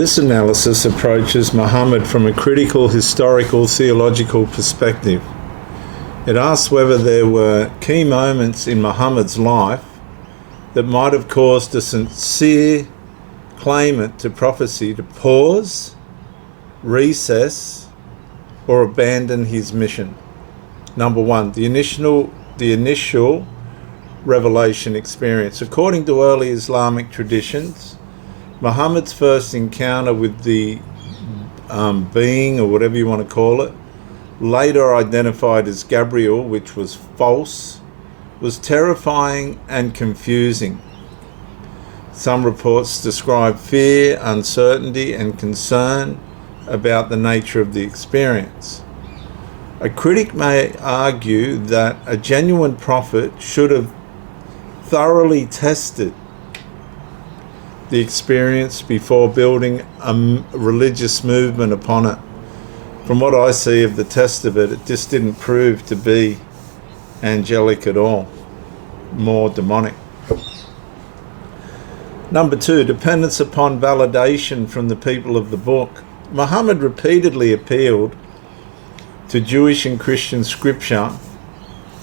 This analysis approaches Muhammad from a critical, historical, theological perspective. It asks whether there were key moments in Muhammad's life that might have caused a sincere claimant to prophecy to pause, recess, or abandon his mission. Number one, the initial revelation experience. According to early Islamic traditions, Muhammad's first encounter with the being, or whatever you want to call it, later identified as Gabriel, which was false, was terrifying and confusing. Some reports describe fear, uncertainty, and concern about the nature of the experience. A critic may argue that a genuine prophet should have thoroughly tested the experience before building a religious movement upon it. From what I see of the test of it, it just didn't prove to be angelic at all, more demonic. Number two, dependence upon validation from the people of the book. Muhammad repeatedly appealed to Jewish and Christian scripture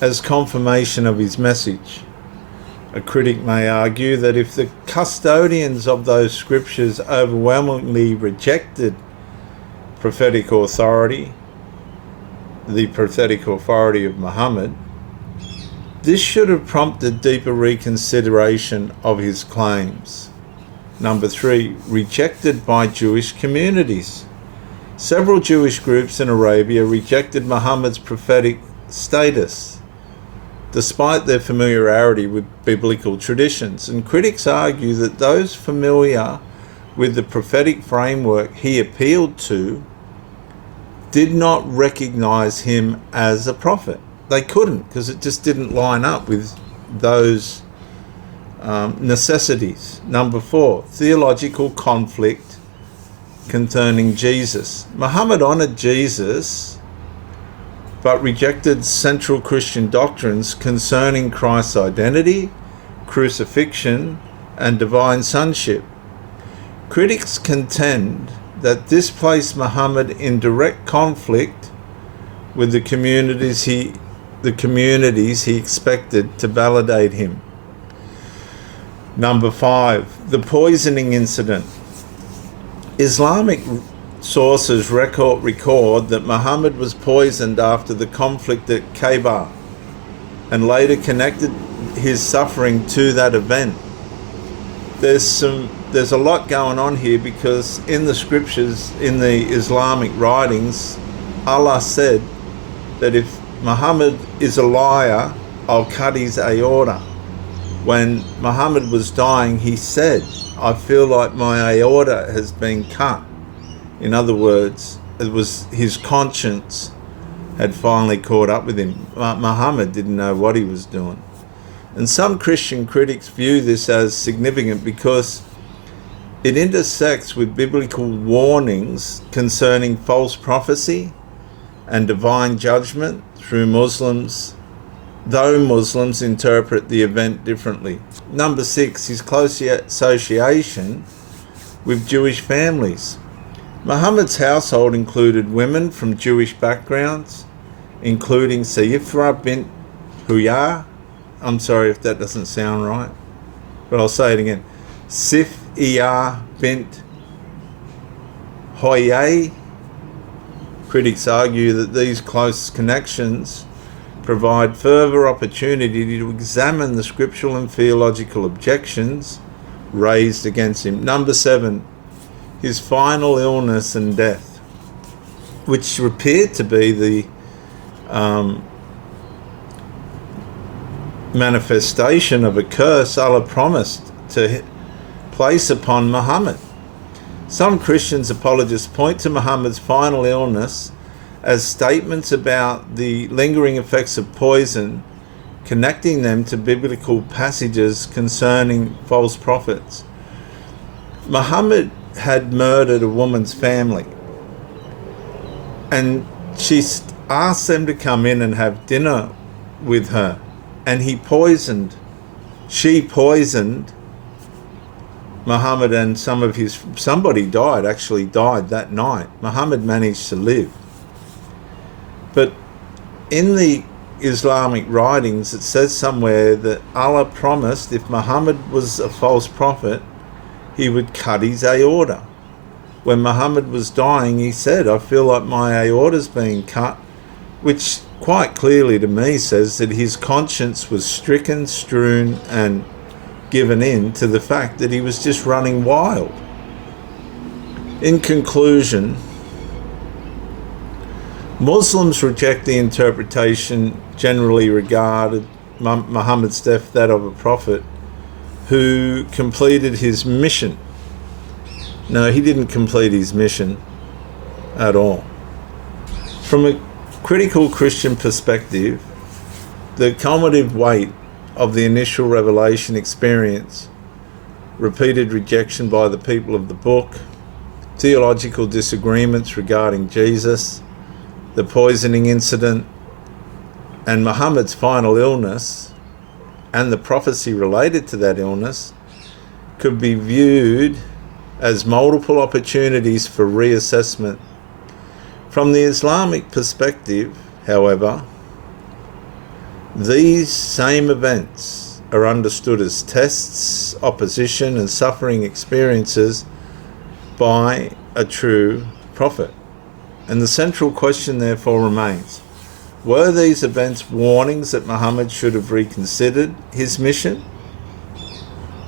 as confirmation of his message. A critic may argue that if the custodians of those scriptures overwhelmingly rejected prophetic authority, the prophetic authority of Muhammad, this should have prompted deeper reconsideration of his claims. Number three, rejected by Jewish communities. Several Jewish groups in Arabia rejected Muhammad's prophetic status, despite their familiarity with biblical traditions, and critics argue that those familiar with the prophetic framework he appealed to did not recognize him as a prophet. They couldn't, because it just didn't line up with those necessities. Number four, theological conflict concerning Jesus. Muhammad honored Jesus, but rejected central Christian doctrines concerning Christ's identity, crucifixion, and divine sonship. Critics contend that this placed Muhammad in direct conflict with the communities he expected to validate him. Number five, the poisoning incident. Islamic sources record that Muhammad was poisoned after the conflict at Khaybar, and later connected his suffering to that event. There's a lot going on here, because in the scriptures, in the Islamic writings, Allah said that if Muhammad is a liar, I'll cut his aorta. When Muhammad was dying, he said, I feel like my aorta has been cut. In other words, it was his conscience had finally caught up with him. Muhammad didn't know what he was doing. And some Christian critics view this as significant because it intersects with biblical warnings concerning false prophecy and divine judgment through Muslims, though Muslims interpret the event differently. Number six, his close association with Jewish families. Muhammad's household included women from Jewish backgrounds, including Sayyifra bint Huyah. I'm sorry if that doesn't sound right, but I'll say it again. Sifiyah bint Huyah. Critics argue that these close connections provide further opportunity to examine the scriptural and theological objections raised against him. Number seven, his final illness and death, which appeared to be the manifestation of a curse Allah promised to place upon Muhammad. Some Christians apologists point to Muhammad's final illness as statements about the lingering effects of poison, connecting them to biblical passages concerning false prophets. Muhammad had murdered a woman's family, and she asked them to come in and have dinner with her, and she poisoned Muhammad and somebody died that night. Muhammad managed to live. But in the Islamic writings, it says somewhere that Allah promised if Muhammad was a false prophet, he would cut his aorta. When Muhammad was dying, he said, I feel like my aorta's being cut, which quite clearly to me says that his conscience was stricken, strewn, and given in to the fact that he was just running wild. In conclusion, Muslims reject the interpretation generally regarded Muhammad's death that of a prophet who completed his mission. No, he didn't complete his mission at all. From a critical Christian perspective, the cumulative weight of the initial revelation experience, repeated rejection by the people of the book, theological disagreements regarding Jesus, the poisoning incident, and Muhammad's final illness, and the prophecy related to that illness, could be viewed as multiple opportunities for reassessment. From the Islamic perspective, however, these same events are understood as tests, opposition, and suffering experiences by a true prophet. And the central question therefore remains, were these events warnings that Muhammad should have reconsidered his mission,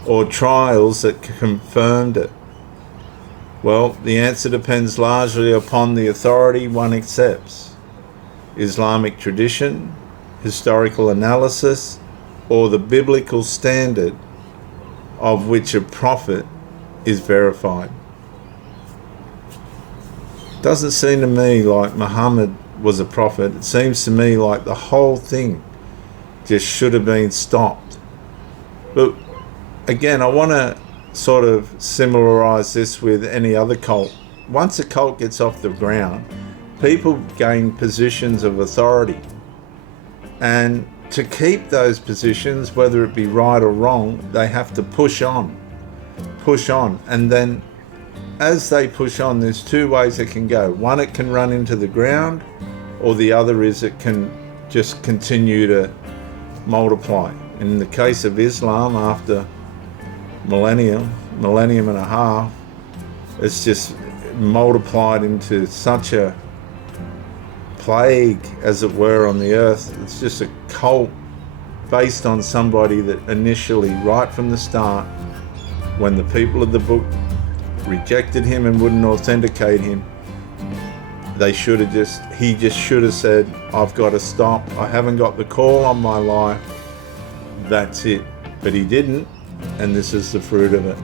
or trials that confirmed it? Well, the answer depends largely upon the authority one accepts: Islamic tradition, historical analysis, or the biblical standard of which a prophet is verified. Doesn't seem to me like Muhammad was a prophet. It seems to me like the whole thing just should have been stopped. But again, I want to sort of similarize this with any other cult. Once a cult gets off the ground, people gain positions of authority. And to keep those positions, whether it be right or wrong, they have to push on. And then as they push on, there's two ways it can go. One, it can run into the ground, or the other is it can just continue to multiply. In the case of Islam, after millennium and a half, it's just multiplied into such a plague, as it were, on the earth. It's just a cult based on somebody that initially, right from the start, when the people of the book rejected him and wouldn't authenticate him, he just should have said, I've got to stop. I haven't got the call on my life. That's it. But he didn't, and this is the fruit of it.